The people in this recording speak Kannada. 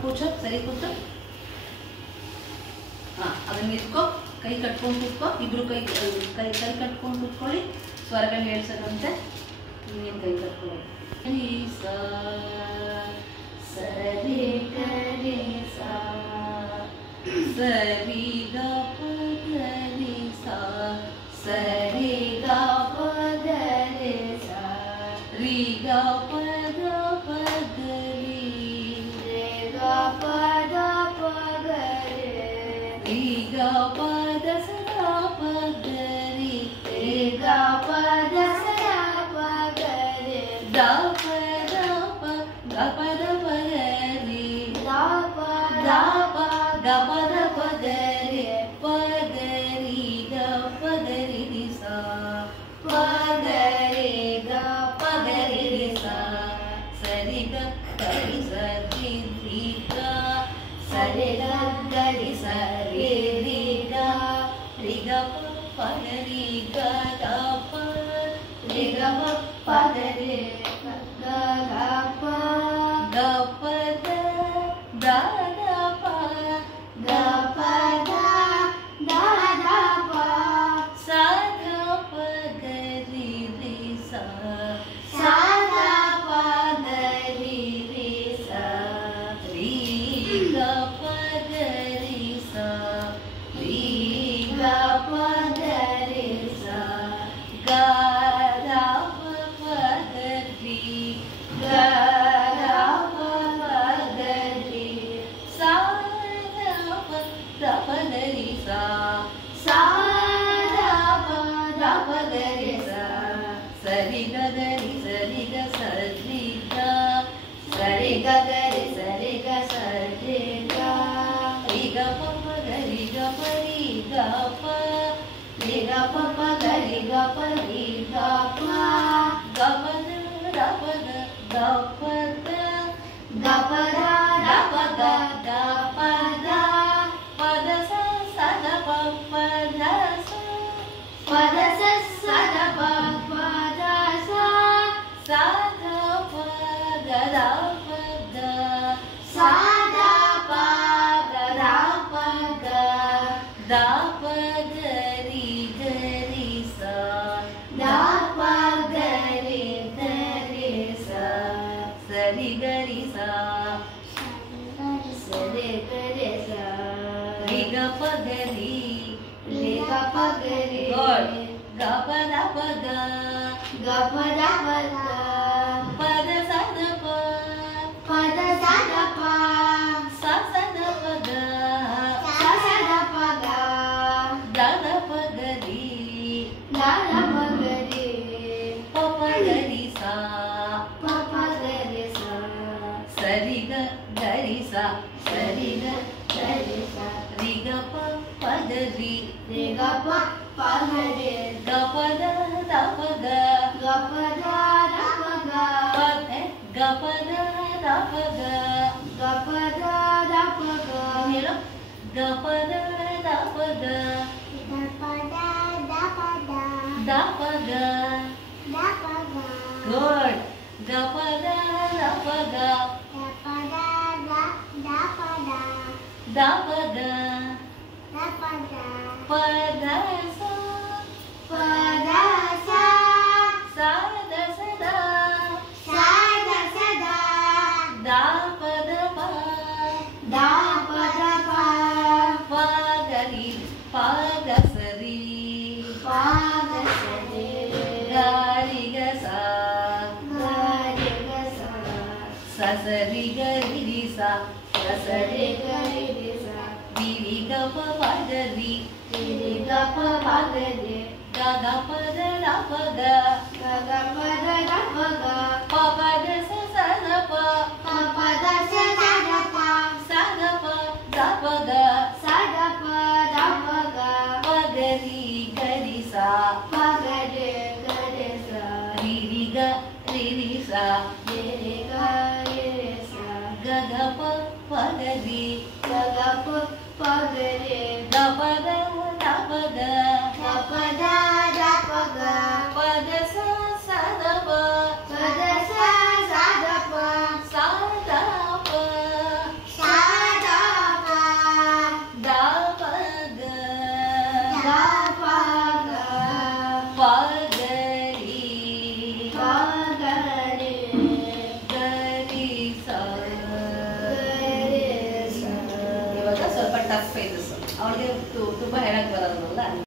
ಕೂಚೋ ಸರಿ ಕೂಚೋ ಅದನ್ನ ಇಟ್ಕೋ ಕೈ ಕಟ್ಕೊಂಡು ಕೂತ್ಕೋ ಇಬ್ರು ಕೈ ಕೈ ಕೈ ಕಟ್ಕೊಂಡು ಕೂತ್ಕೊಳ್ಳಿ ಸ್ವರಗಳು ಹೇಳ್ಸಕ್ಕಂತೆ ನೀವೇನು ಕೈ ಕಟ್ಕೊಳ್ಳಿ ಸರಿ ಗರಿ ಸಾ ಸರಿ ಗ ಪ ಗರಿ ಸಾ ಸರಿ ಗ ಪ ಗರಿ ಸಾ ರಿ ಗ ಪ ಗ ಪ ಗರಿ ರೆ ಗ ಪ ದ ಪ ಗರಿ ರಿ ಗ ಪ ದ ಸ ದ ಪ ಗರಿ ರೆ ಗ ಪ ದ ಸ ದ ಪ ಗರಿ ದ ಪ ದ ಪ ಗ ಪ ದ ಪ ಗರಿ ದ ಪ ದ ಪ ಗ ಪ ದ ಪ ಗರಿ ಪ ಗರಿ ಗ ಪ ಗರಿ ರಿ ಸಾ ಪ ಗರಿ ಗ ಪ ಗರಿ ರಿ ಸಾ ಸರಿ ಗ ಗರಿ ಸರಿ ರಿ ಗ ಸರಿ ಗ ಗರಿ ಸರಿ ರಿ ಗ ರಿ ಗ ಪ ಗರಿ ಗ ಗ ಪ ರಿ ಗ ಪ ಗರಿ ಗ ಗ ಪ ಗ ಪ ದ ದ ದ ಪ ಗ ಪ ದ ದ ದ ಪ ಸಾ ಗ ಪ ಗರಿ ರಿ ಸಾ ಸಾ ಗ ಪ ಗರಿ ರಿ ಸಾ ರಿ ಗ ಪ ಗರಿ ಸಾ ರಿ ಗ ಪ ಗರಿ ಸಾ ಗ ದ ಪ ಪ ಗರಿ ಗ ದ ಪ ಪ ಗರಿ ಸಾ ದ ಪ ದ ಪ ಗರಿ ಸಾ ಸಾ ದ ಪ ದ ಪ ಗರಿ ಸಾ ಸರಿ ಗ ಗರಿ ಸರಿ ಗ ಸರಿ ಗ ಸರಿ ಗ ಗರಿ ಸರಿ ಗ ಸರಿ ಗ ರಿ ಗ ಪ ಪ ಗರಿ ಗ ಪ ರಿ ಗ ಪ ರಿ ಗ ಪ ಪ ಗರಿ ಗ ಪ ರಿ ಗ ಪ ಗ ಪ ದ ದ ಪ ಗ ಗ ಪ ದ ಗ ಪ ದ ದ ಪ ಗ ಗ ಪ ದ ಪ ದ ಸ ಸ ದ ಪ ಪ ದ ಸ ಪ ದ ಸ ಸ ದ ಪ ಪ ದ ಸ ಸಾ ದ ಪ ಗ ದ ಪ ಗ ಸಾ ದ ಪ ಗ ದ ಪ ಗ ದ ಪ ಗರಿ ಗರಿ ಸಾ ದ ಪ ಗರಿ ಗರಿ ಸಾ ಸರಿ ಗರಿ ಸಾ ಸರಿ ಗರಿ ಸಾ ರಿ ಗ ಪ ಗರಿ ರಿ ಗ ಪ ಗರಿ ಗ ಪ ದ ಪ ಗ ಗ ಪ ದ ಪ ಗ ಪ ದ ಸ ದ ಪ ಪ ದ ಸ ದ ಪ ಸ ಸ ದ ಪ ಗ ಸ ಸ ದ ಪ ಗ ದ ದ ಪ ಗರಿ ದ ದ ಪ ಗರಿ ಪ ಪ ಗರಿ ಸಾ ಪ ಪ ಗರಿ ಸಾ ಸರಿ ಗ ಗರಿ ಸಾ ಸರಿ ಗ ಗರಿ ಸಾ ರಿ ಗ ಪ ಪ ಗರಿ ರಿ ಗ ಪ ಪ ಗರಿ ಗ ಪ ದ ದ ಪ ಗ ಗ ಪ ದ ದ ಪ ಗ ಪ ಗ ಪ ದ ದ ಪ ಗ ಗ ಪ ದ ದ ಪ ಗ ಹೇಳು ಗ ಪ ದ ದ ಪ ಗ ದ ಪ ದ ದ ಪ ಗ ದ ಪ ಗ ದ ಪ ಗ ಗುಡ್ ಗ ಪ ದ ದ ಪ ಗ ದ ಪ ದ ದ ಪ ದ ದ ಪ ಗ ದ ಪ ಗ ಪ ದ ಸ ಪ ದ ಸ ಸಾ ದ ಸ ದ ಸಾ ದ ಸ ದ ದ ಪ ದ ಪ ದ ಪ ದ ಪ ಪ ಗರಿ ಪ ಗ ಸರಿ ಪ ಗ ಸರಿ ಗರಿ ಗ ಸಾ ಗರಿ ಗ ಸಾ ಸ ಸರಿ ಗರಿ ರಿ ಸಾ ಸ ಸರಿ ಗರಿ ರಿ ಸಾ ರಿ ರಿ ಗ ಪ ಪ ಗರಿ ರಿ ರಿ ಗ ಪ ಪ ಗರಿ ಗ ಗ ಪ ದ ದ ಪ ಗ ಗ ಗ ಪ ದ ದ ಪ ಗ ಪ ಪ ದ ಸ ಸ ದ ಪ ಪ ಪ ದ ಸ ಸ ದ ಪ ಸ ಸ ಗ ಗ ಪ ಪ ಗ ರಿ ದ ಪ ದ ಪ ದ ಸ ಸ ದ ಪ ಸ ದ ಪ ದ ಪ ಗ ಪ ಗ ರಿ ಗ ರಿ ಸ. ಇವಾಗ ಸ್ವಲ್ಪ ಟಫ್ ಇದೆ ಸರ್, ಅವಳಿಗೆ ತುಂಬ ಹೇಳಕ್ ಬರೋದು.